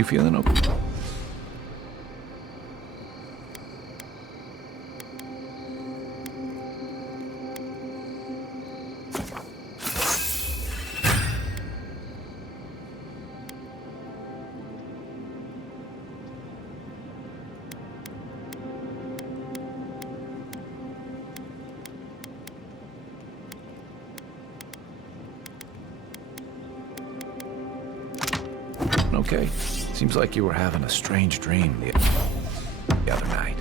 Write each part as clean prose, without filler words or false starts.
You feeling okay? Okay. Seems like you were having a strange dream the other night.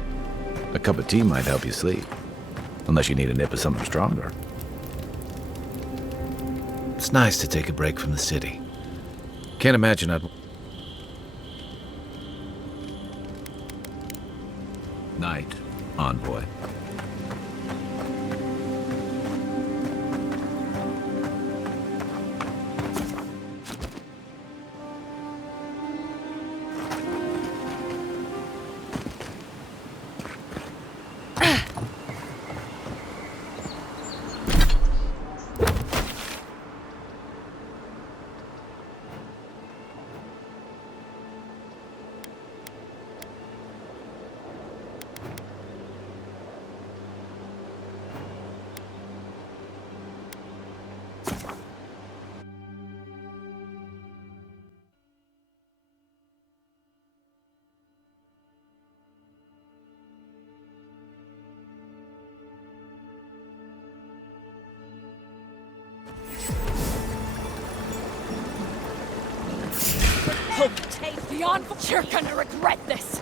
A cup of tea might help you sleep. Unless you need a nip of something stronger. It's nice to take a break from the city. Can't imagine I'd... Night, envoy. Hope take the on. You're gonna regret this.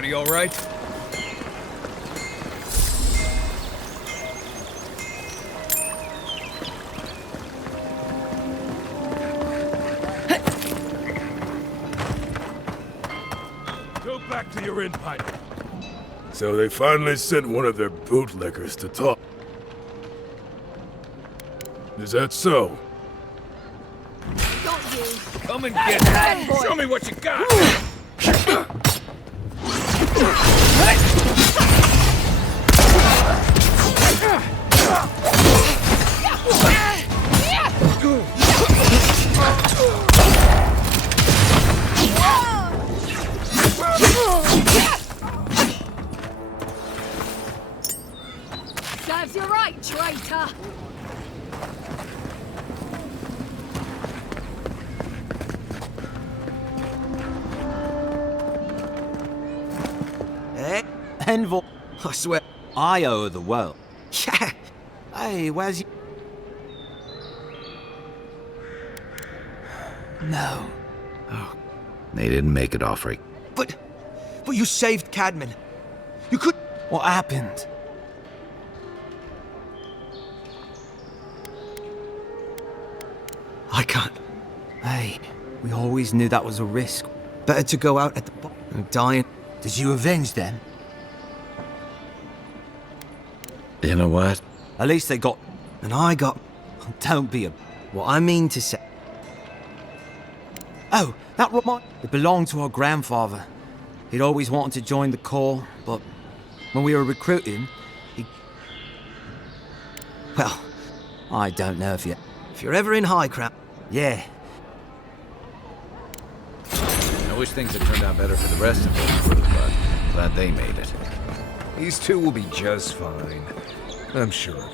Everybody all right? Go back to your inpipe. So they finally sent one of their bootlickers to talk. Is that so? Don't you? Come and get it! Show me what you got! Serves you right, traitor. Envoy. I swear, I owe her the world. Yeah. Hey, where's you? No. Oh, they didn't make it off right. But you saved Cadman. You could... What happened? I can't. Hey, we always knew that was a risk. Better to go out at the bottom and die. Did you avenge them? You know what? At least they got... And I got... Don't be a... What I mean to say... Oh, that remind... It belonged to our grandfather. He'd always wanted to join the Corps, but when we were recruiting, he... Well, I don't know if you... if you're ever in high crap... Yeah. I wish things had turned out better for the rest of them, but glad they made it. These two will be just fine. I'm sure.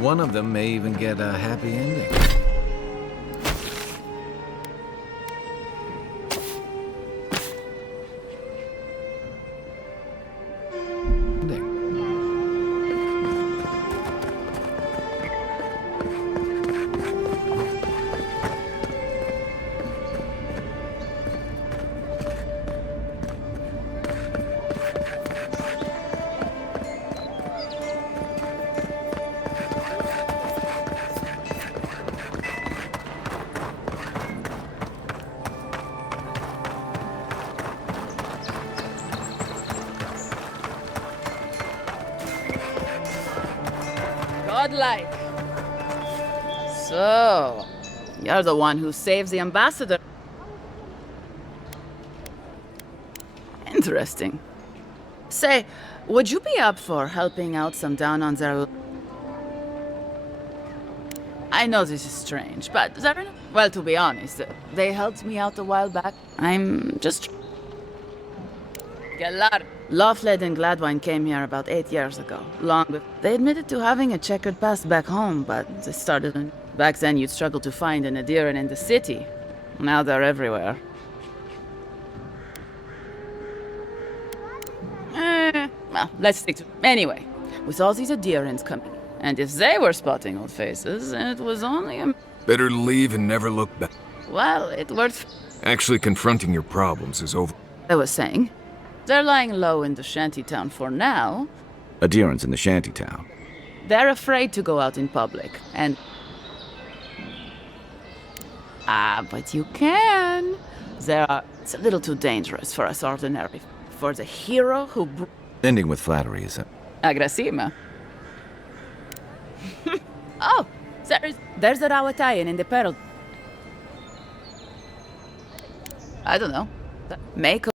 One of them may even get a happy ending. Godlike. So, you're the one who saves the ambassador. Interesting. Say, would you be up for helping out some down on their... I know this is strange, but they're... Well, to be honest, they helped me out a while back. I'm just... Laughled and Gladwine came here about 8 years ago, long before. They admitted to having a checkered past back home, but they started... Back then, you'd struggle to find an Adiran in the city. Now they're everywhere. Well, let's stick to... Anyway, with all these Adirans coming, and if they were spotting old faces, it was only a... Better leave and never look back. Well, it worked. Actually confronting your problems is over. I was saying, they're lying low in the shantytown for now. Adherents in the shantytown. They're afraid to go out in public, and... but you can. It's a little too dangerous for us ordinary. For the hero who... Ending with flattery is a... Agrasima. Oh, there's a Rawatayan in the peril. I don't know. Make a...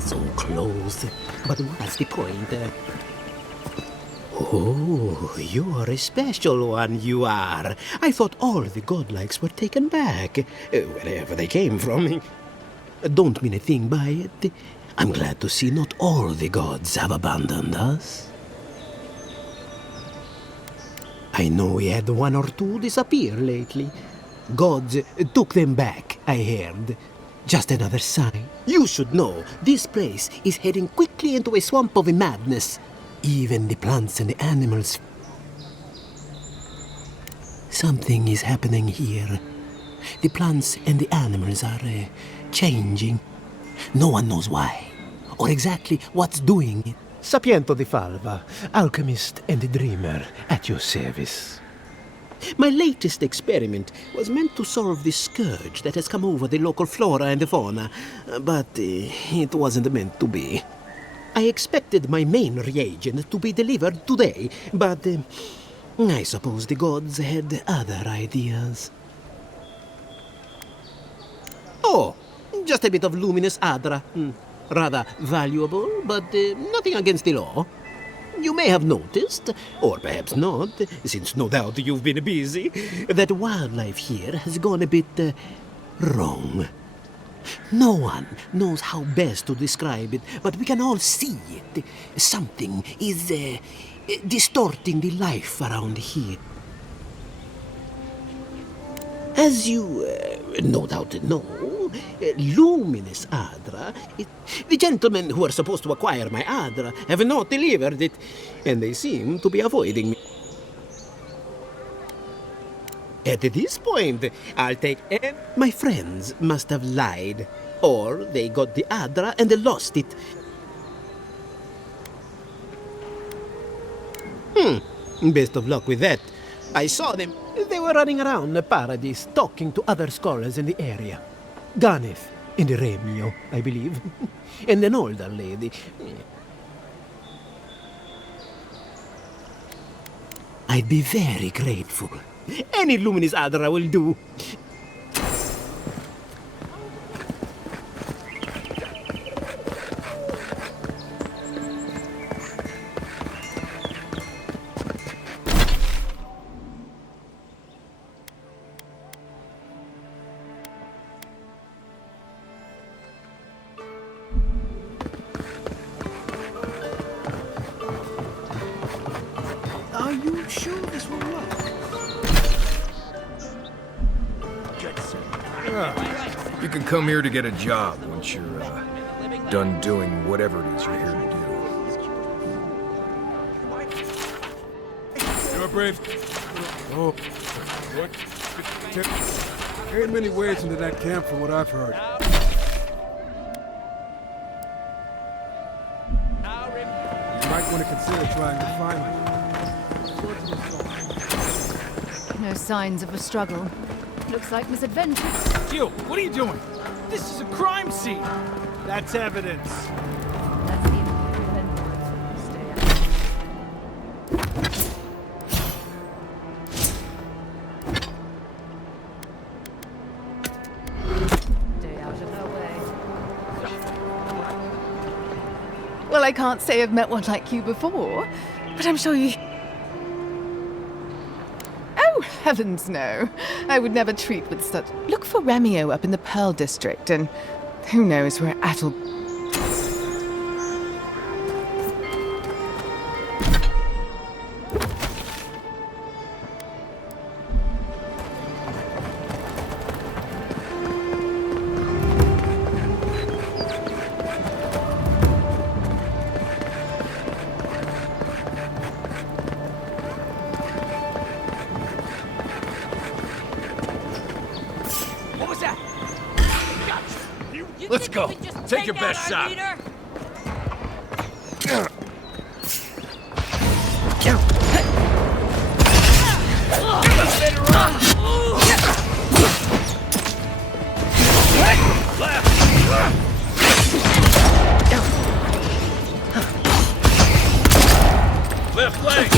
So close. But what's the point? Oh, you're a special one, you are. I thought all the godlikes were taken back, wherever they came from. Don't mean a thing by it. I'm glad to see not all the gods have abandoned us. I know we had one or two disappear lately. Gods took them back, I heard. Just another sign. You should know, this place is heading quickly into a swamp of madness. Even the plants and the animals. Something is happening here. The plants and the animals are changing. No one knows why, or exactly what's doing it. Sapiento di Falva, alchemist and dreamer, at your service. My latest experiment was meant to solve the scourge that has come over the local flora and fauna, but it wasn't meant to be. I expected my main reagent to be delivered today, but I suppose the gods had other ideas. Oh, just a bit of luminous adra. Rather valuable, but nothing against the law. You may have noticed, or perhaps not, since no doubt you've been busy, that wildlife here has gone a bit wrong. No one knows how best to describe it, but we can all see it. Something is distorting the life around here. As you no doubt know, luminous Adra, the gentlemen who are supposed to acquire my Adra have not delivered it, and they seem to be avoiding me. At this point, I'll take it. My friends must have lied, or they got the Adra and they lost it. Best of luck with that. I saw them. They were running around the paradise, talking to other scholars in the area. Ganeth and Remio, I believe. And an older lady. I'd be very grateful. Any luminous Adra will do. Are you sure this will work? You can come here to get a job once you're done doing whatever it is you're here to do. You're brave. Oh, what? Ain't many ways into that camp from what I've heard. You might want to consider trying to find me. No signs of a struggle. Looks like misadventure. Jill, what are you doing? This is a crime scene. That's evidence. That's the Stay out. Stay out of her way. Well, I can't say I've met one like you before, but I'm sure you... Oh, heavens no. I would never treat with such... Look for Remio up in the Pearl District, and who knows where Atul... What was that? Let's go. Take your best shot. Left leg!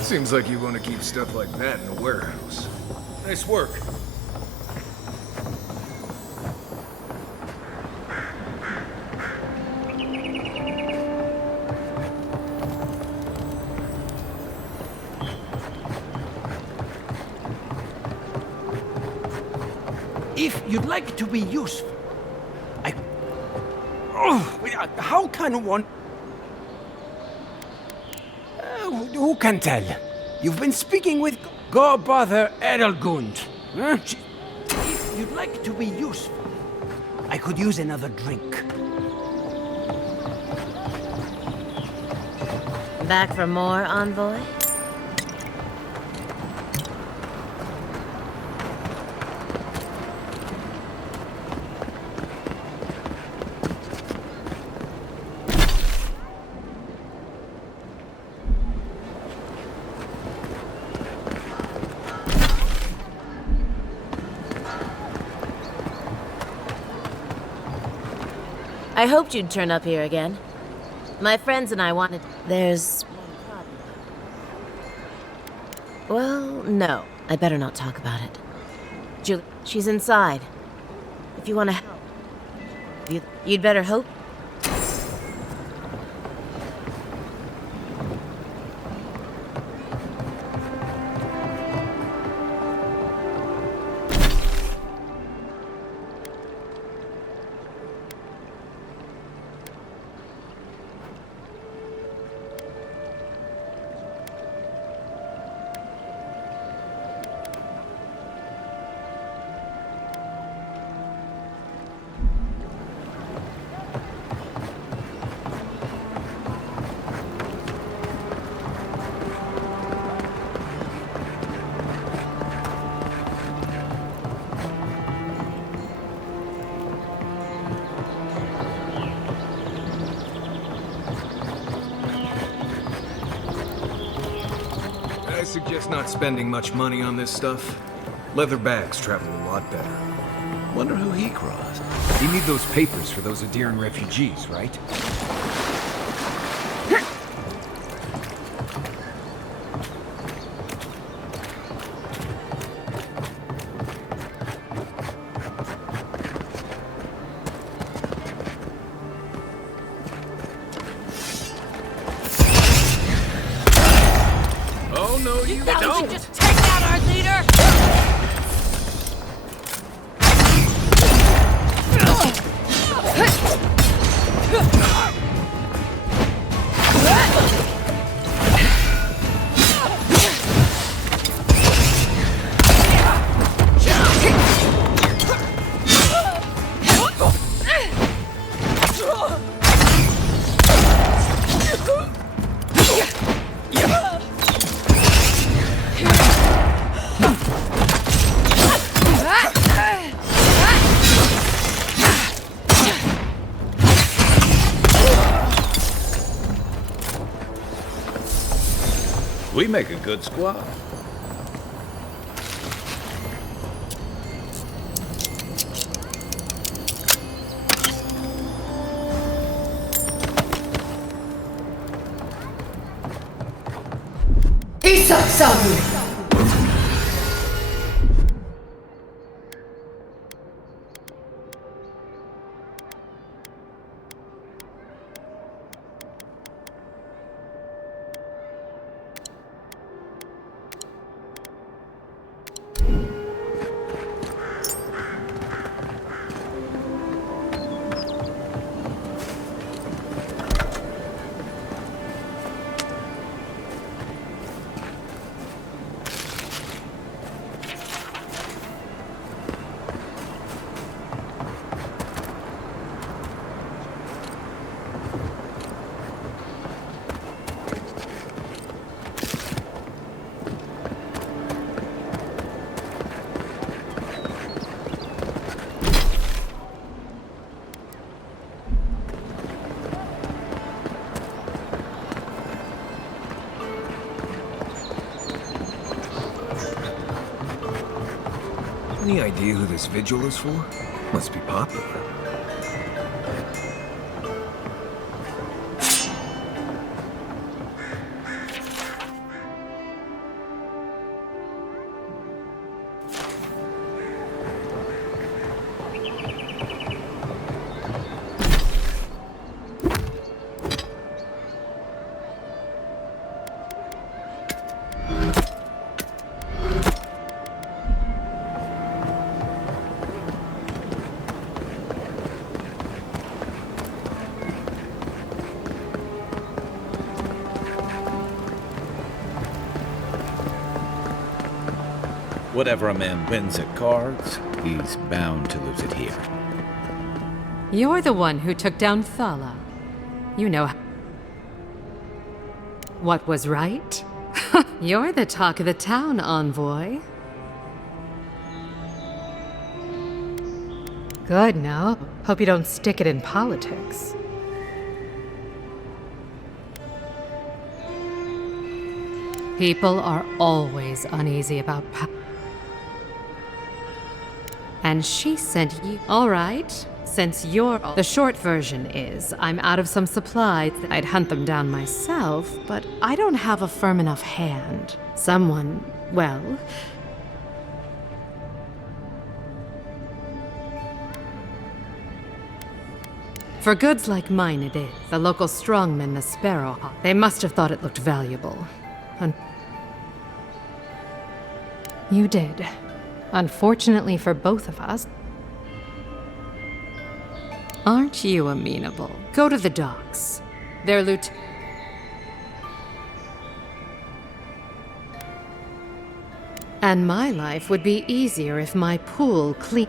Seems like you want to keep stuff like that in a warehouse. Nice work. If you'd like to be useful, how can one... who can tell? You've been speaking with... Go bother Edelgund. Huh? If you'd like to be useful, I could use another drink. Back for more, envoy? I hoped you'd turn up here again. My friends and I wanted... There's one problem. Well, no. I better not talk about it. Julie, she's inside. If you want to help, you'd better hope... I suggest not spending much money on this stuff. Leather bags travel a lot better. Wonder who he crossed. You need those papers for those Adiran refugees, right? Oh, no, you don't! Just take out our leader! We make a good squad. Any idea who this vigil is for? Must be popular. Whatever a man wins at cards, he's bound to lose it here. You're the one who took down Thala. You know what was right? You're the talk of the town, envoy. Good, no. Hope you don't stick it in politics. People are always uneasy about power. And she sent you. All right, since you're. The short version is I'm out of some supplies. I'd hunt them down myself, but I don't have a firm enough hand. Someone, well. For goods like mine, it is. The local strongmen, the Sparrow Hawk, they must have thought it looked valuable. You did. Unfortunately for both of us. Aren't you amenable? Go to the docks. Their And my life would be easier if my pool clean.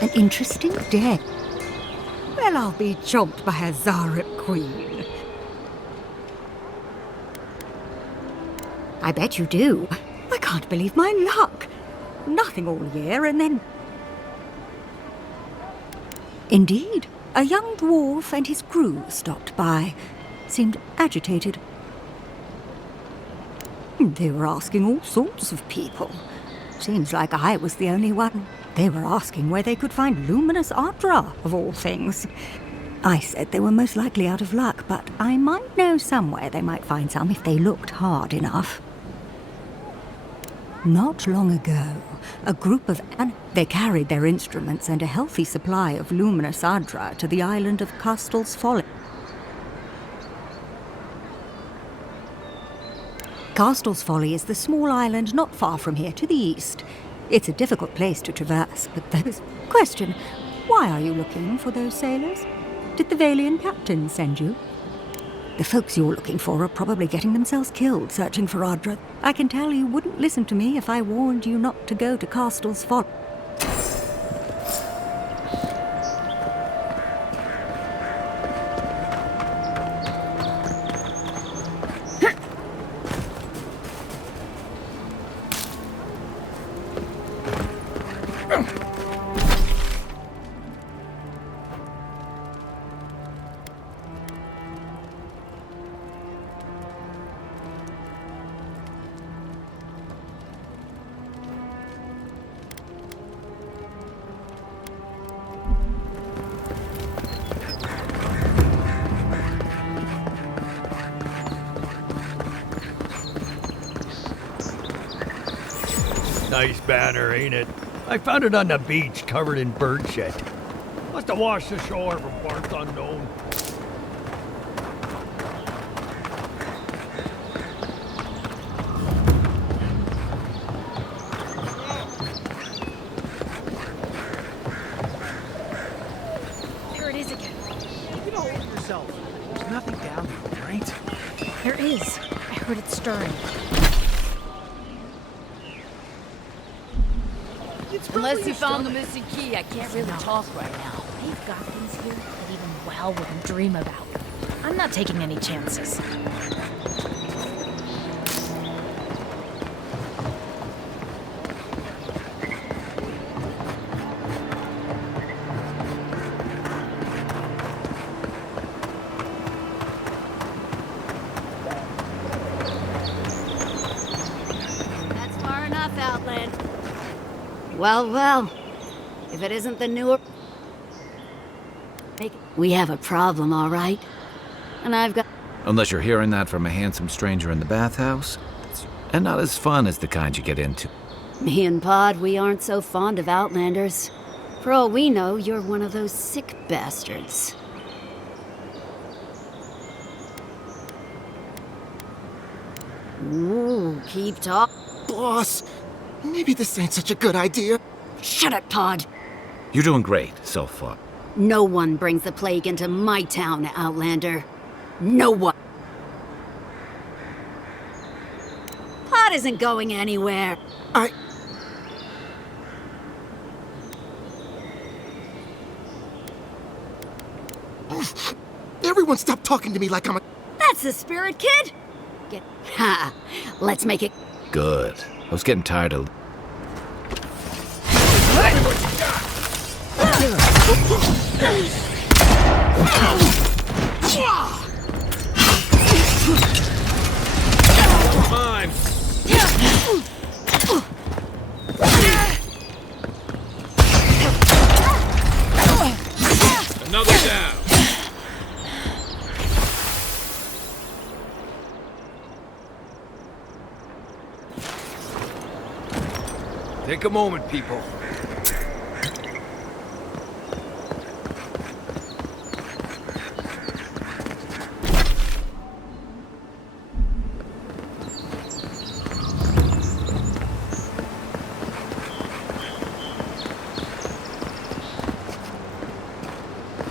An interesting day. Well, I'll be chomped by a Zarip queen. I bet you do. I can't believe my luck. Nothing all year and then... Indeed, a young dwarf and his crew stopped by. Seemed agitated. They were asking all sorts of people. Seems like I was the only one. They were asking where they could find luminous Adra, of all things. I said they were most likely out of luck, but I might know somewhere they might find some if they looked hard enough. Not long ago, a group of they carried their instruments and a healthy supply of luminous Adra to the island of Castel's Folly. Castel's Folly is the small island not far from here to the east. It's a difficult place to traverse, but there's... Question, why are you looking for those sailors? Did the Valian captain send you? The folks you're looking for are probably getting themselves killed searching for Adra. I can tell you wouldn't listen to me if I warned you not to go to Castel's Folly. Nice banner, ain't it? I found it on the beach, covered in bird shit. Must have washed ashore from parts unknown. yourself. There's nothing down there, right? There is. I heard it stirring. Unless you found the missing key, I can't really talk right now. They've got things here that even Well wouldn't dream about. I'm not taking any chances. That's far enough, Outland. Well, well. If it isn't the newer... We have a problem, all right? And I've got... Unless you're hearing that from a handsome stranger in the bathhouse. And not as fun as the kind you get into. Me and Pod, we aren't so fond of Outlanders. For all we know, you're one of those sick bastards. Ooh, keep talking. Boss, maybe this ain't such a good idea. Shut it, Pod. You're doing great so far. No one brings the plague into my town, Outlander. No one. Pod isn't going anywhere. Everyone stop talking to me like I'm a... That's the spirit, kid. Ha! Let's make it... Good. I was getting tired of... Mine. Another down. Take a moment, people.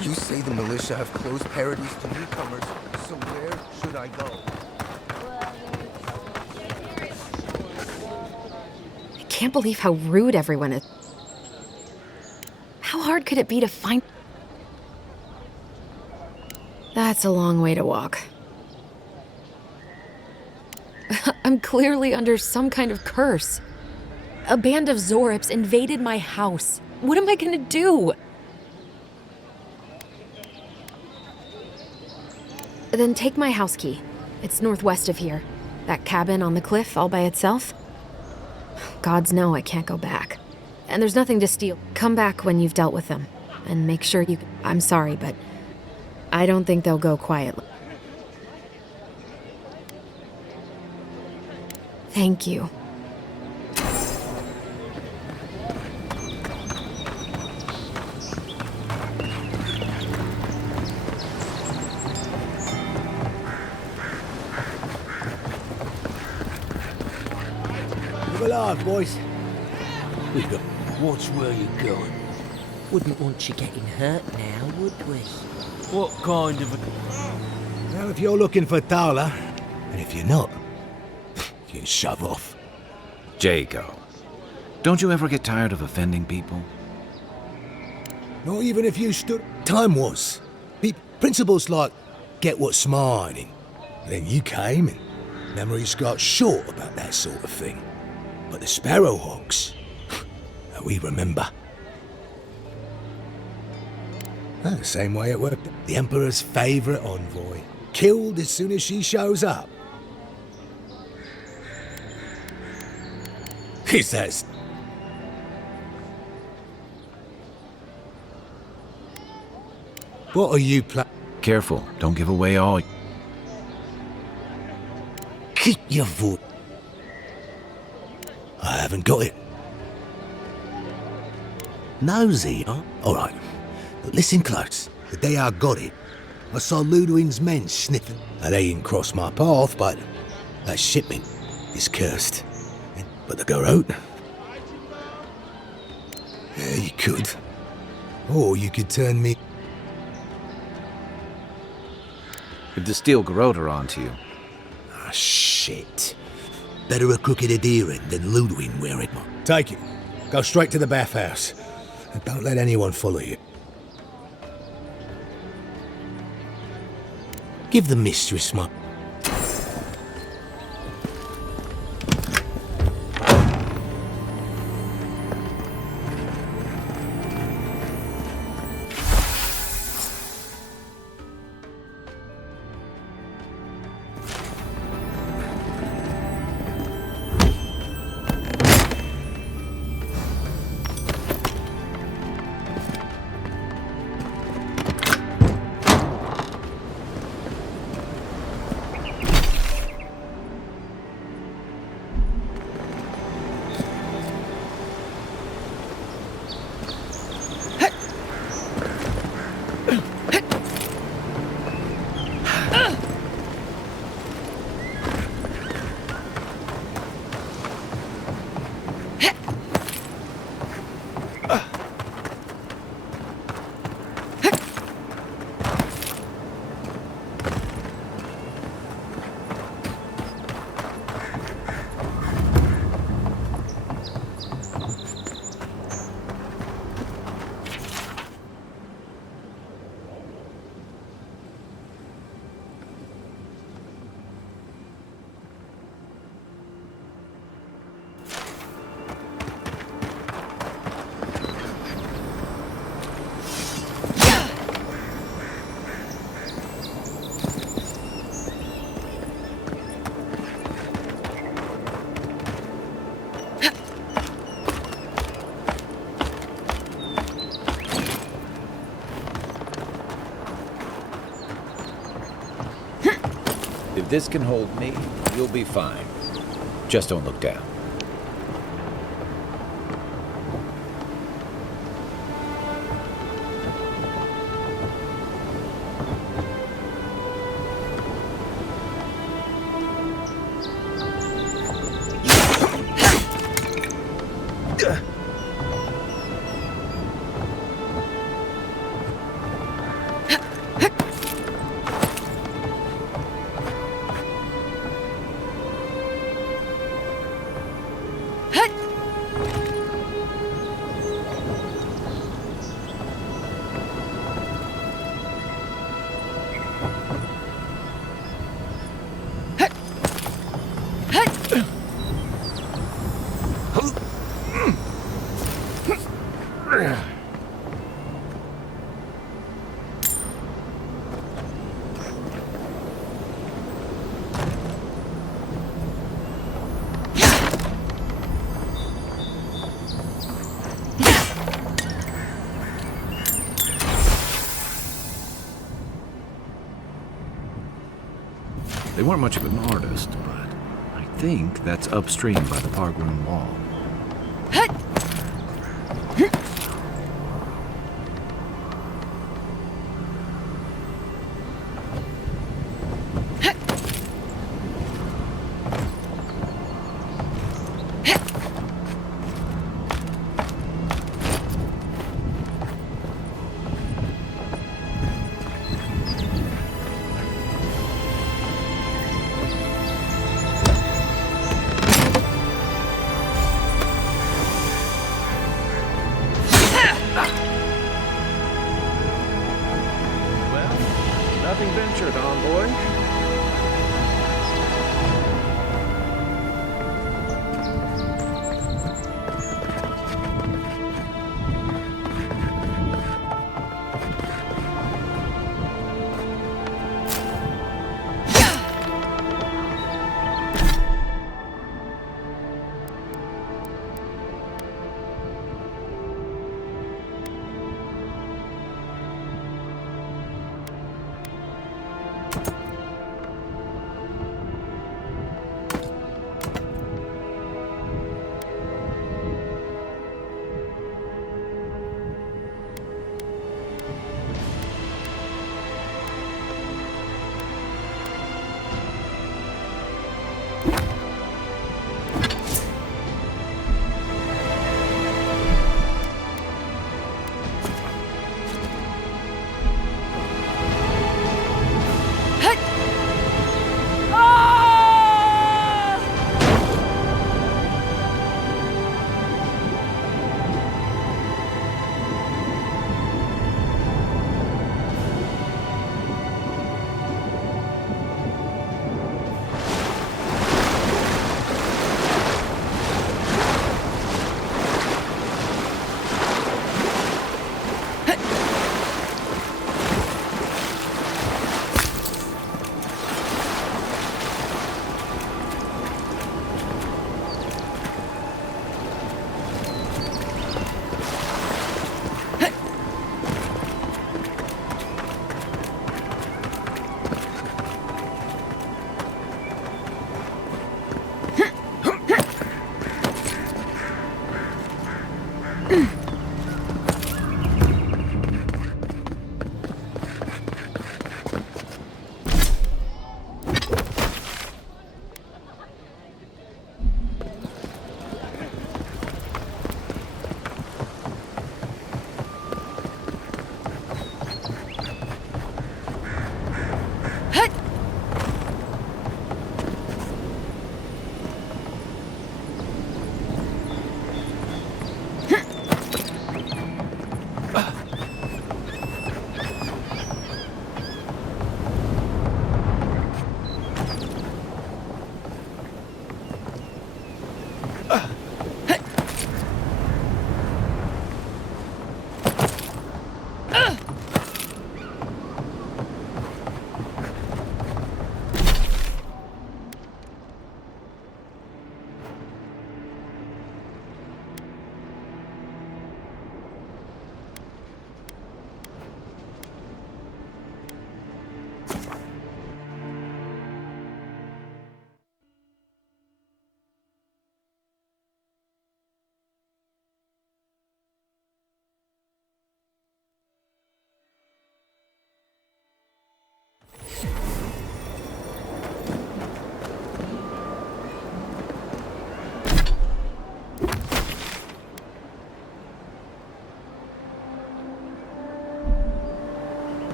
You say the militia have closed parodies to newcomers, so where should I go? I can't believe how rude everyone is. How hard could it be to find... That's a long way to walk. I'm clearly under some kind of curse. A band of Zorips invaded my house. What am I gonna do? Then take my house key. It's northwest of here. That cabin on the cliff all by itself. Gods know I can't go back. And there's nothing to steal. Come back when you've dealt with them. And make sure you... I'm sorry, but I don't think they'll go quietly. Thank you. Live alive, boys. We got... Watch where you're going. Wouldn't want you getting hurt now, would we? What kind of a... Well, if you're looking for Tala, and if you're not, you can shove off. Jago, don't you ever get tired of offending people? Not even if you stood... Time was. Principles like, get what's mine, and then you came, and memories got short about that sort of thing. But the Sparrowhawks, we remember. The same way it worked. The Emperor's favourite envoy, killed as soon as she shows up. Is that... What are you Careful, don't give away all... Keep your vote. I haven't got it. Nosy, huh? All right, but listen close. The day I got it, I saw Ludwig's men sniffing. Now, they didn't cross my path, but that shipment is cursed. But the Garrote? Yeah, you could. Or you could turn me... If the steel garrote are onto you. Ah, shit. Better a crooked adherent than Ludwig wearing one. Take it. Go straight to the bathhouse. And don't let anyone follow you. Give the mistress my... If this can hold me, you'll be fine. Just don't look down. They weren't much of an artist, but I think that's upstream by the park room wall. Nothing ventured, boy.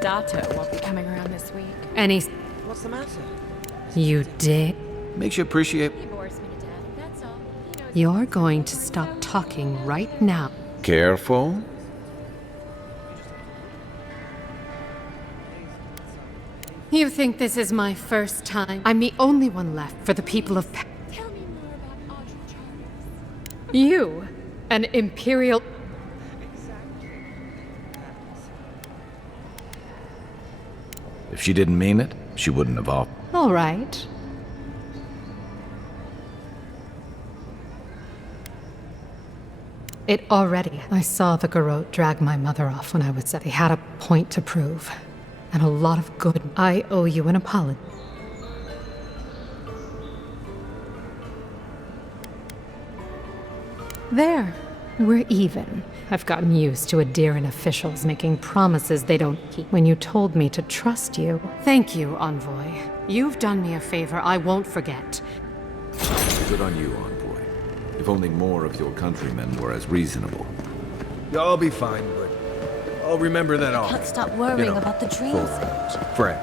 Dato won't be coming around this week. Any... What's the matter? You did? Makes you appreciate... He bores me to death, that's all. He knows You're going to stop talking right now. Careful. You think this is my first time? I'm the only one left for the people of Tell me more about Audrey Chalmers. You, an Imperial... If she didn't mean it, she wouldn't have offered. All right. It already... I saw the Garrote drag my mother off when I was... They had a point to prove. And a lot of good. I owe you an apology. There. We're even. I've gotten used to Adiran officials making promises they don't keep. When you told me to trust you. Thank you, Envoy. You've done me a favor I won't forget. Good on you, Envoy. If only more of your countrymen were as reasonable. Yeah, I'll be fine, but I'll remember that all. Can't stop worrying about the dreams. Friend.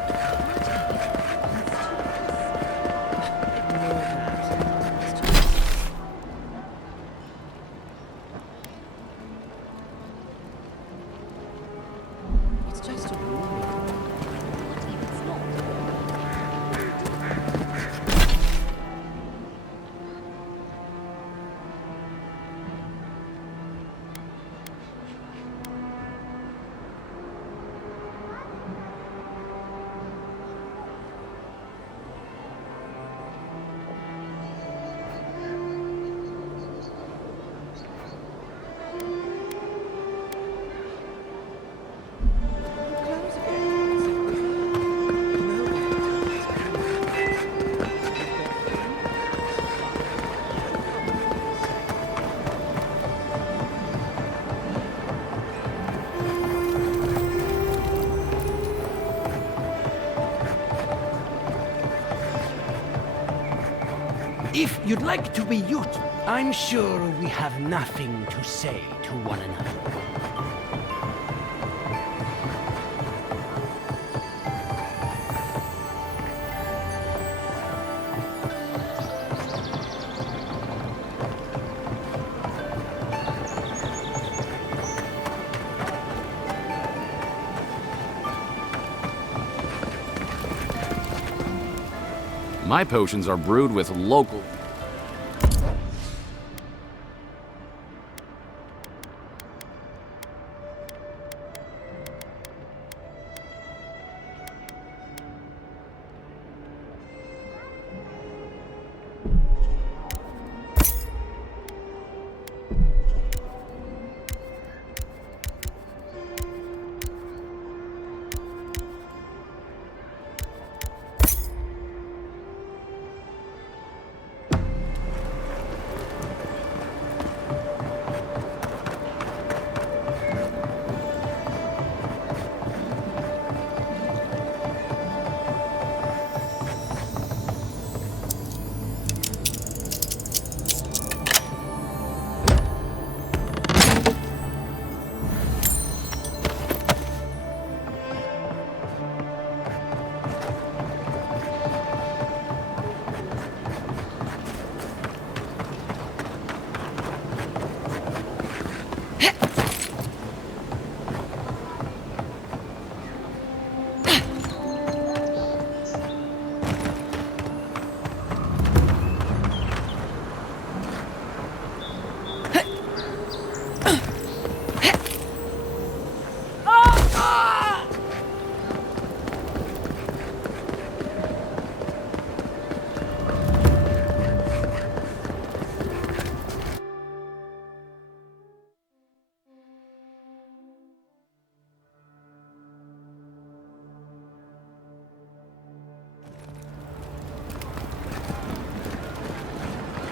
If you'd like to be used, I'm sure we have nothing to say to one another. My potions are brewed with local...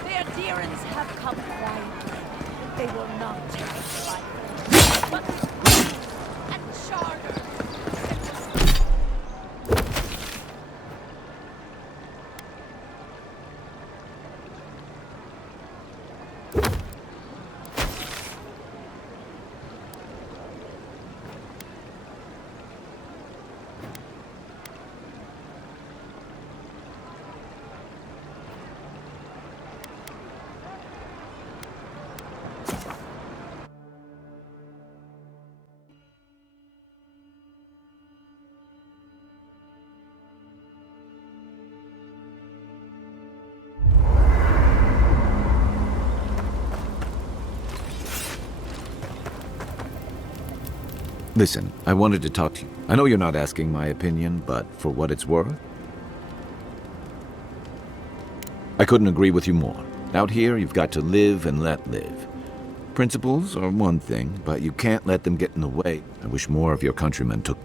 The adherents have come quietly. They will not take us by but and charter. Listen, I wanted to talk to you. I know you're not asking my opinion, but for what it's worth, I couldn't agree with you more. Out here, you've got to live and let live. Principles are one thing, but you can't let them get in the way. I wish more of your countrymen took...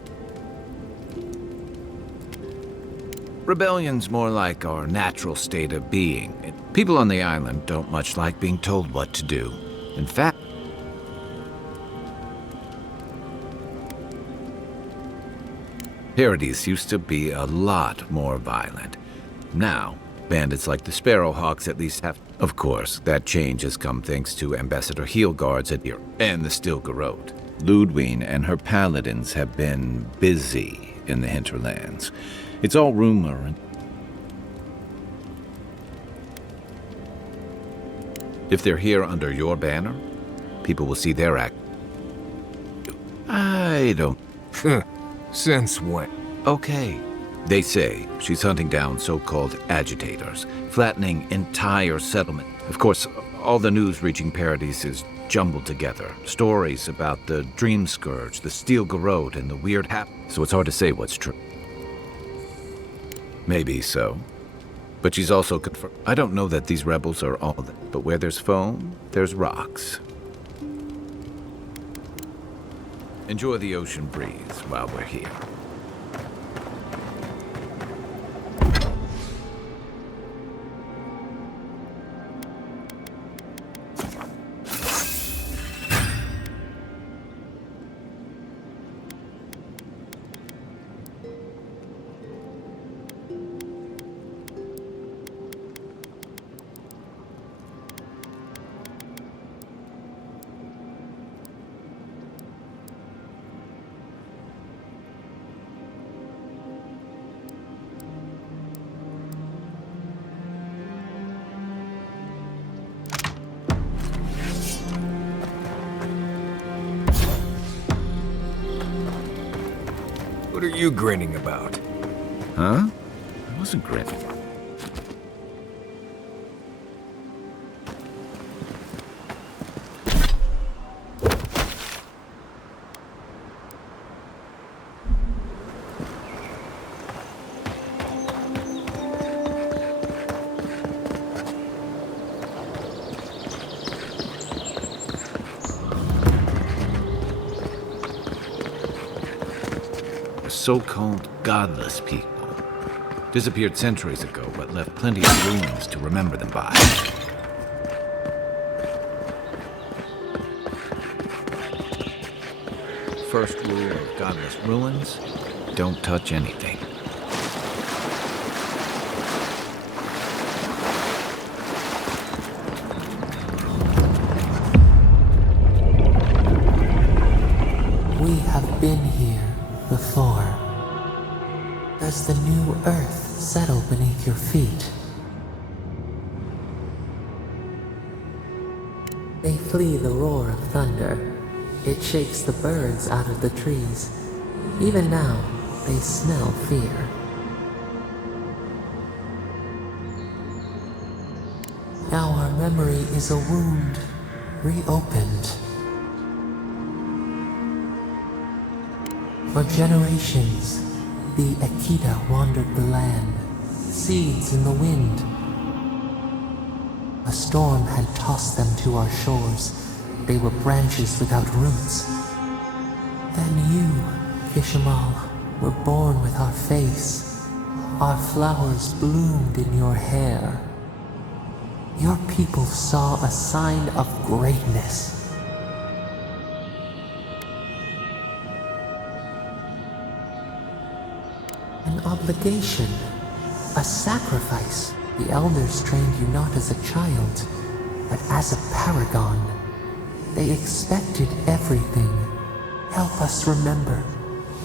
Rebellion's more like our natural state of being. People on the island don't much like being told what to do. In fact, Paradise used to be a lot more violent. Now, bandits like the Sparrowhawks at least have... Of course, that change has come thanks to Ambassador Heelguard's adhere and the Stilgarrote. Ludwine and her paladins have been busy in the hinterlands. It's all rumor and... If they're here under your banner, people will see their act. I don't... Since when? Okay. They say she's hunting down so-called agitators, flattening entire settlement. Of course, all the news reaching Paradise is jumbled together. Stories about the Dream Scourge, the Steel Garrote, and the weird so it's hard to say what's true. Maybe so. But she's also confirmed. I don't know that these rebels are all that, but where there's foam, there's rocks. Enjoy the ocean breeze while we're here. What are you grinning about? Huh? I wasn't grinning. So-called godless people. Disappeared centuries ago, but left plenty of ruins to remember them by. First rule of godless ruins, don't touch anything. We have been here before. Does the new earth settle beneath your feet? They flee the roar of thunder. It shakes the birds out of the trees. Even now, they smell fear. Now our memory is a wound, reopened. For generations, the Akita wandered the land, seeds in the wind. A storm had tossed them to our shores. They were branches without roots. Then you, Kishimal, were born with our face. Our flowers bloomed in your hair. Your people saw a sign of greatness. An obligation, a sacrifice. The elders trained you not as a child, but as a paragon. They expected everything. Help us remember,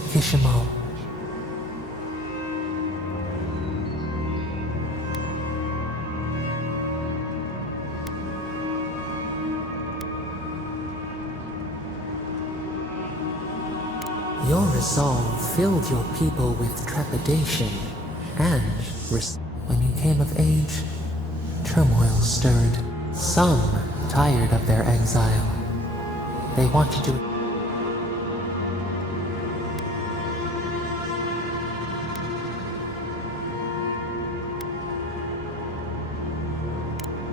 Kishimal. Your resolve filled your people with trepidation, and when you came of age, turmoil stirred. Some tired of their exile. They wanted to...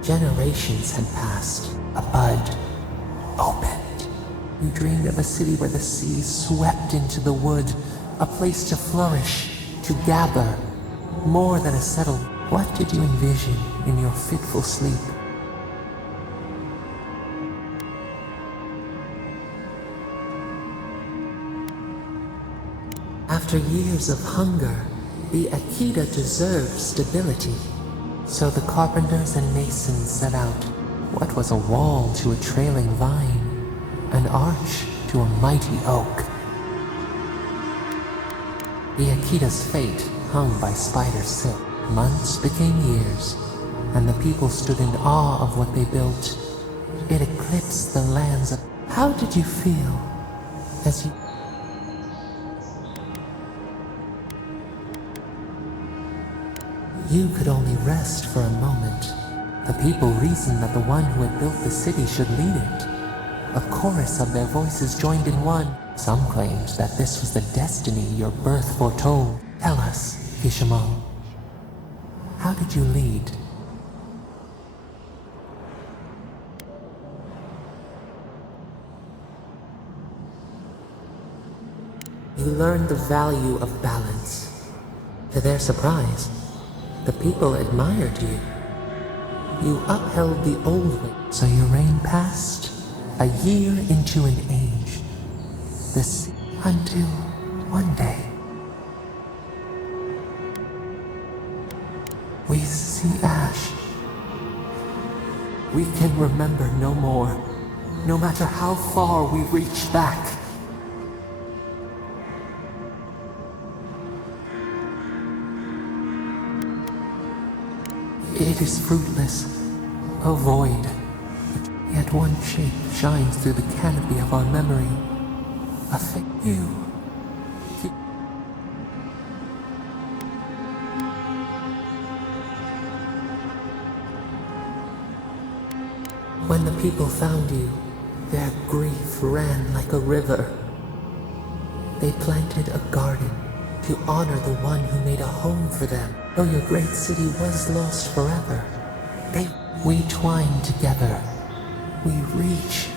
Generations had passed. A bud opened. You dreamed of a city where the sea swept into the wood, a place to flourish, to gather, more than a settlement. What did you envision in your fitful sleep? After years of hunger, the Akita deserved stability. So the carpenters and masons set out. What was a wall to a trailing vine? An arch to a mighty oak. The Akita's fate hung by spider silk. Months became years, and the people stood in awe of what they built. It eclipsed the lands of... How did you feel as you... You could only rest for a moment. The people reasoned that the one who had built the city should lead it. A chorus of their voices joined in one. Some claimed that this was the destiny your birth foretold. Tell us, Kishimal, how did you lead? You learned the value of balance. To their surprise, the people admired you. You upheld the old way, so your reign passed a year into an age. Until one day, we see ash. We can remember no more, no matter how far we reach back. It is fruitless, a void. Yet one shape shines through the canopy of our memory. A you. When the people found you, their grief ran like a river. They planted a garden to honor the one who made a home for them. Though your great city was lost forever, we twine together. We reach.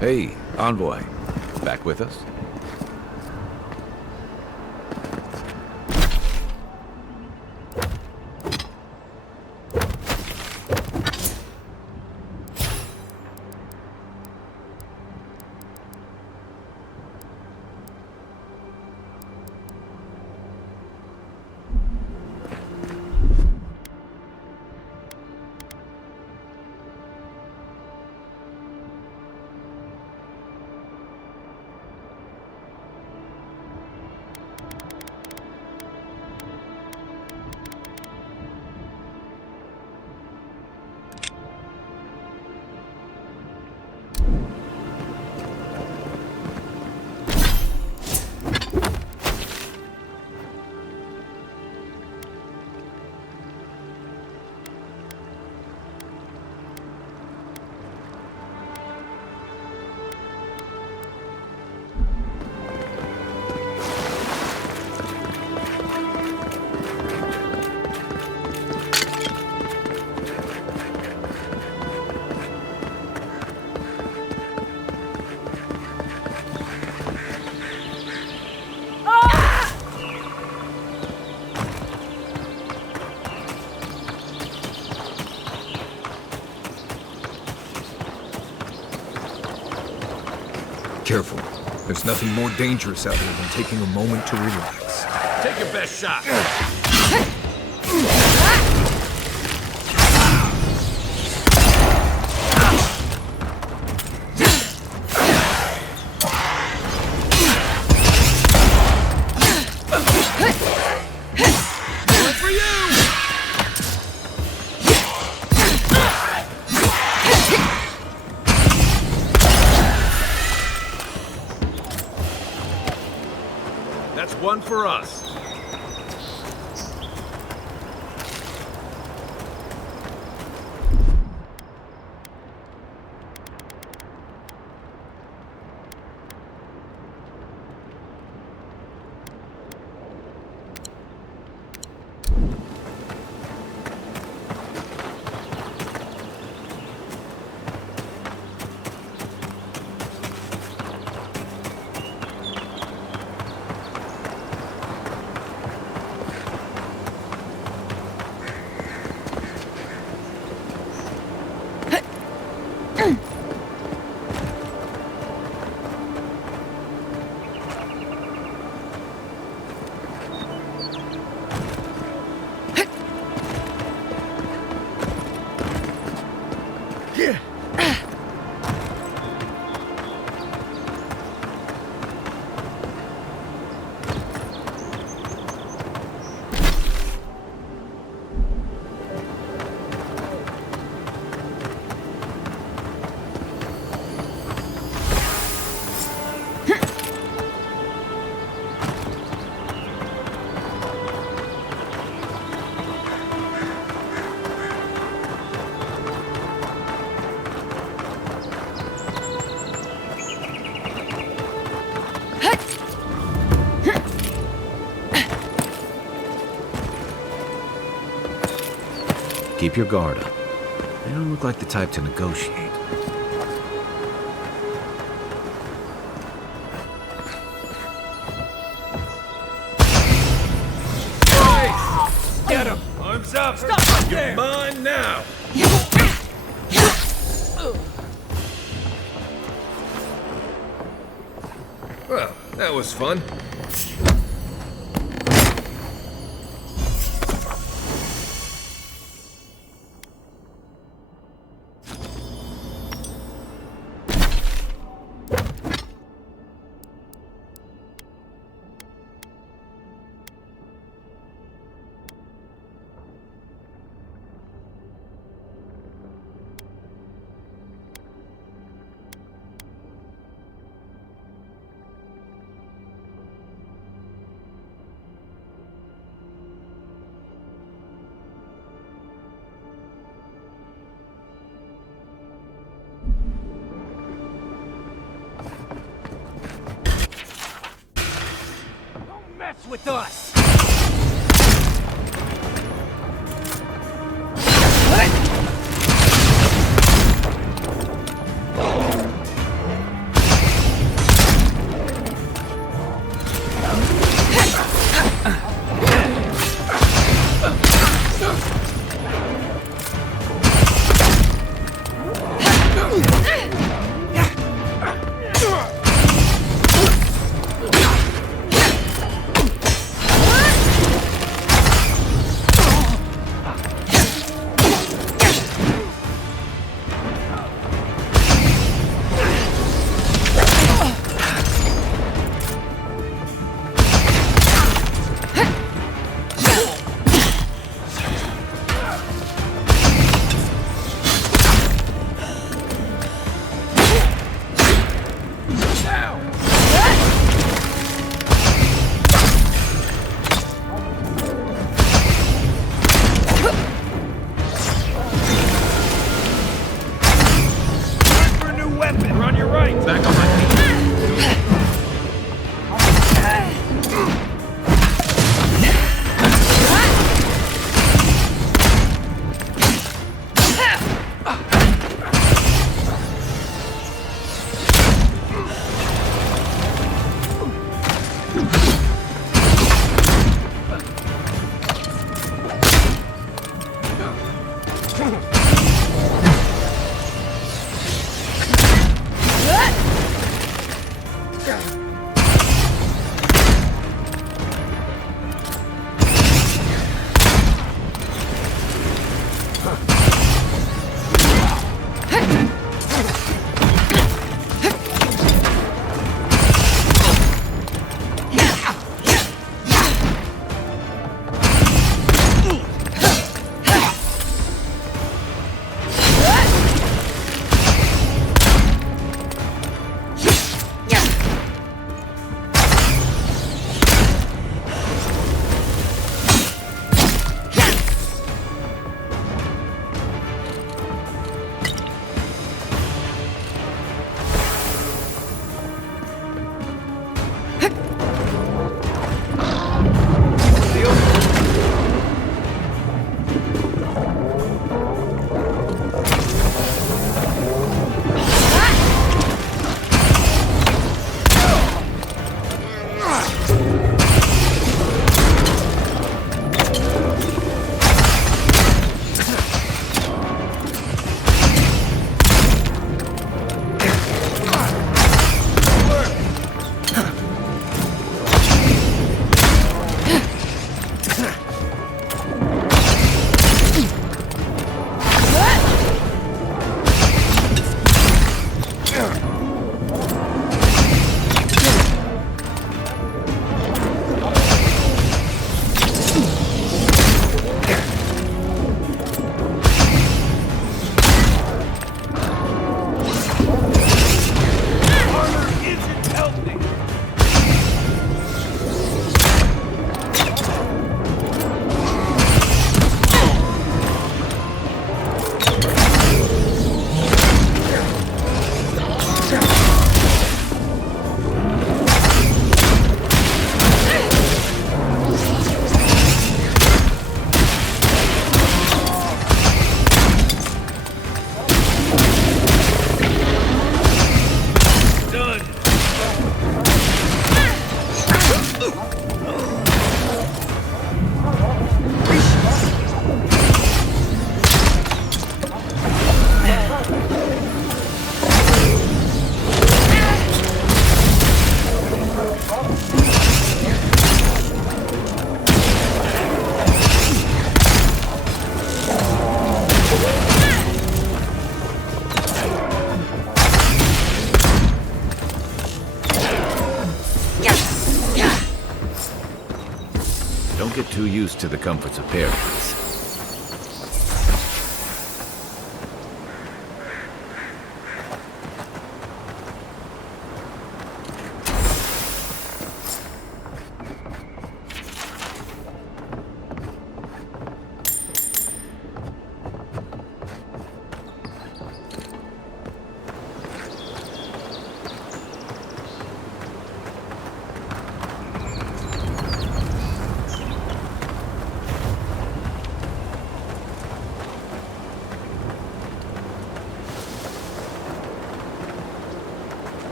Hey, Envoy. Back with us? Careful. There's nothing more dangerous out here than taking a moment to relax. Take your best shot. That's one for us. Keep your guard up. They don't look like the type to negotiate. Get him! Arms up! Stop right there! You're mine now! Well, that was fun. with us! Don't get too used to the comforts of paradise.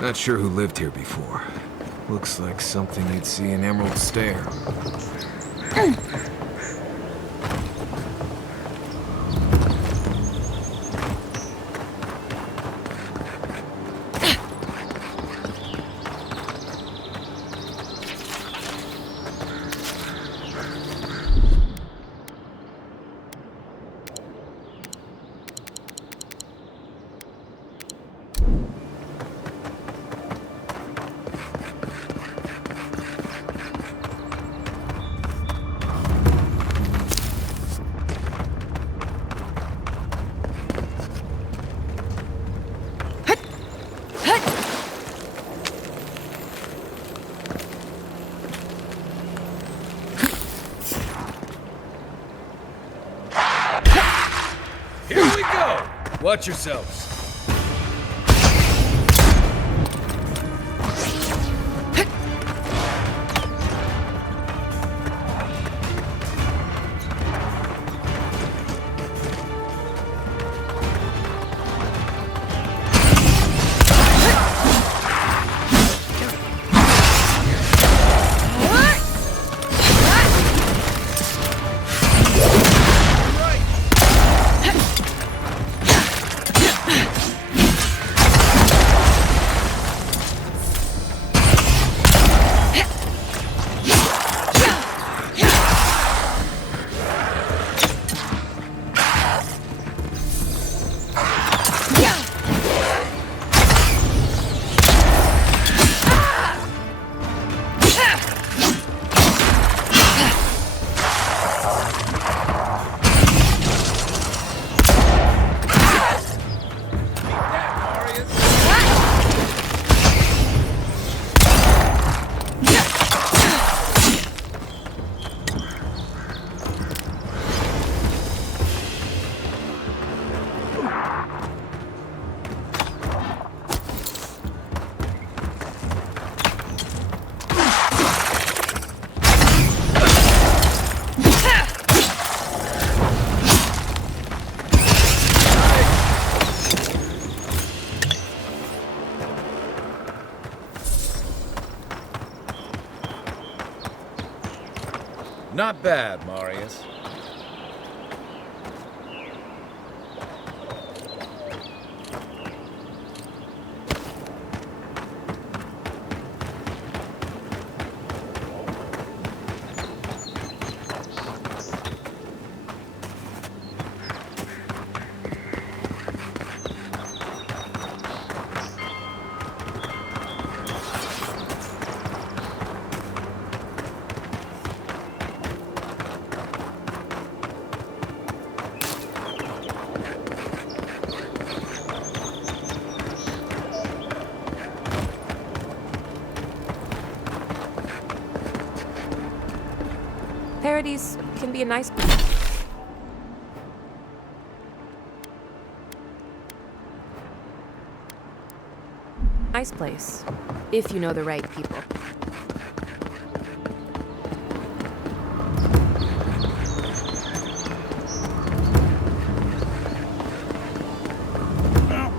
Not sure who lived here before. Looks like something you'd see in Emerald Stair. Here we go! Watch yourselves. Not bad, Marius. Paradise can be a nice place, if you know the right people. Well,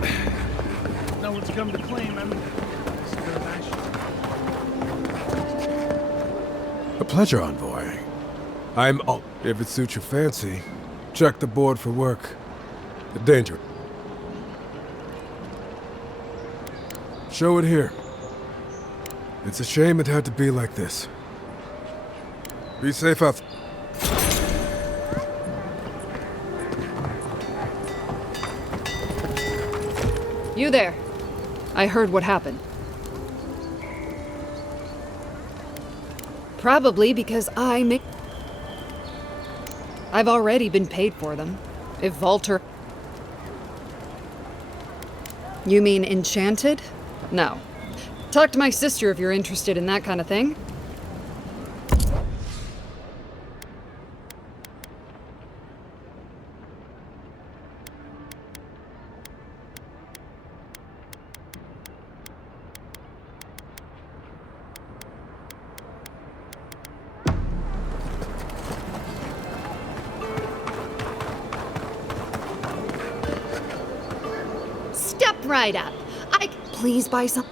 no one's come to claim him. A pleasure, Envoy. If it suits your fancy, check the board for work. The danger. Show it here. It's a shame it had to be like this. Be safe out. You there. I heard what happened. Probably because I've already been paid for them. If Volter... You mean enchanted? No. Talk to my sister if you're interested in that kind of thing. Step right up. Please buy some...